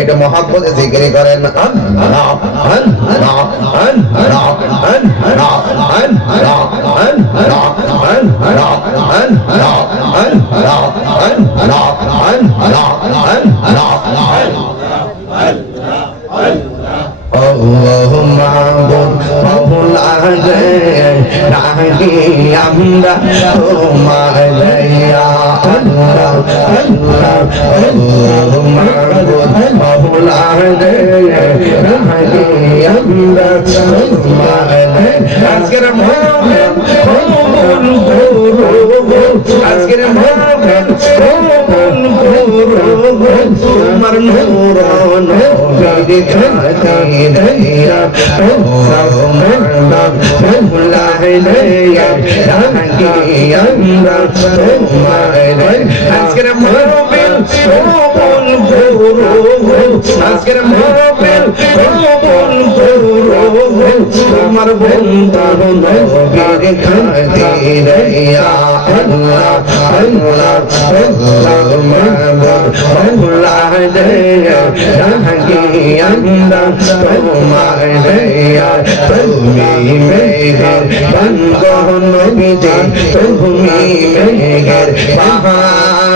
একটু মহাব্বত জিকির করেন اللهم عبد رب العزيز نحكي عمدا ثم علي الله اللهم আজকের আজকের তোমার নোরণ আজকের মহাবেল আমার বন্ধা নবীর খাতে রাইয়া আল্লাহ আল্লাহ আল্লাহ মাবুদ আল্লাহ দয়া রাহি আল্লাহ, তোমার দয়া তুমি মেহের বান্দা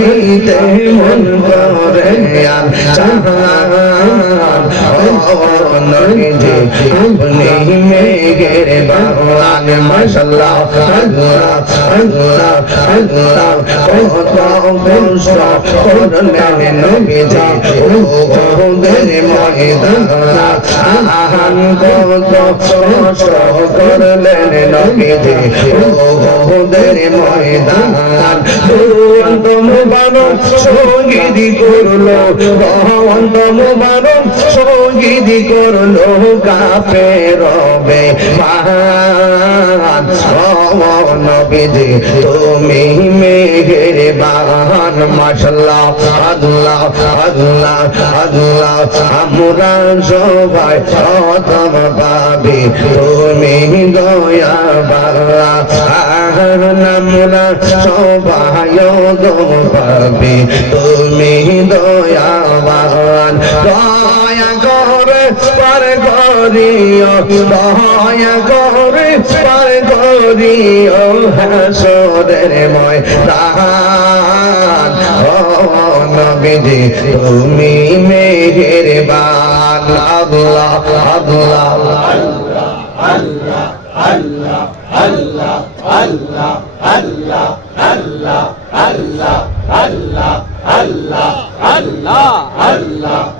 দেখিতে মন করে মেঘের বাহান মাশাআল্লাহ আল্লাহ মুবারক সঙ্গীতি করল ভবন্ত মুবারক সঙ্গীতি করল, কাপে রবে নবীজি, তুমি মেঘের বাহান মাশাল্লাহ আল্লাহ আল্লাহ আল্লাহ। আমরা সবাই প্রথম পাবি, তুমি দয়া দয়া করে পার করিও দয়া করে পার করিও হাসরের ময়দান ও নবীজি তুমি মেহের বান আল্লাহ আল্লাহ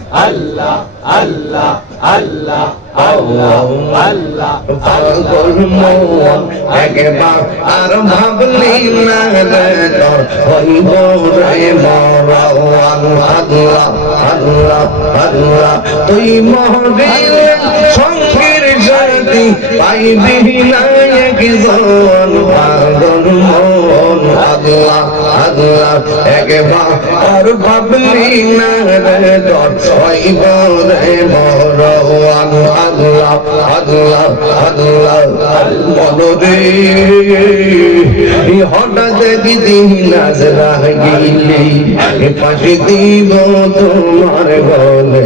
তুই মহবিল সঙ্গীর জাতি পাইবি না একজন পাগল মন আল্লাহ আল্লাহ একবার ভাবলি না রে তোর হইব রে মরাওয়ান আল্লাহ দিব তোমার গলে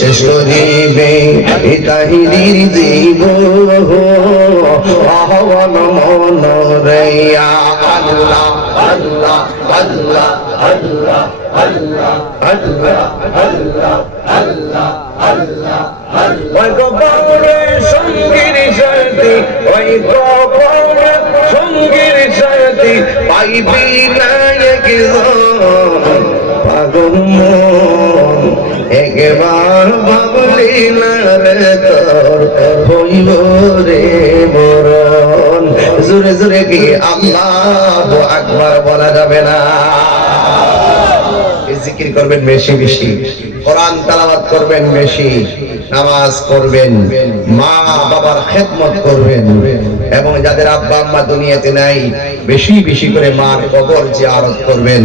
শেষ করিবে তাহিরির দিব আহ্বান মনরে আল্লাহ আল্লাহ আল্লাহ আল্লাহ আল্লাহ আল্লাহ আল্লাহ আল্লাহ আল্লাহ ওই কপালে সঙ্গীর সাথী, ওই কপালে সঙ্গীর সাথী, পাইবি না একজন। পাগল মন, একবার ভাবলি না রে তোর হইব রে। জোরে জোরে কি আল্লাহ আকবার বলা যাবে না। জিকির করবেন বেশি বেশি, কোরআন তালাবাত করবেন বেশি, নামাজ করবেন মা বাবার খেদমত করবেন, এবং যাদের আব্বা আম্মা দুনিয়াতে নাই, বেশি বেশি করে মার কবর জিয়ারত করবেন।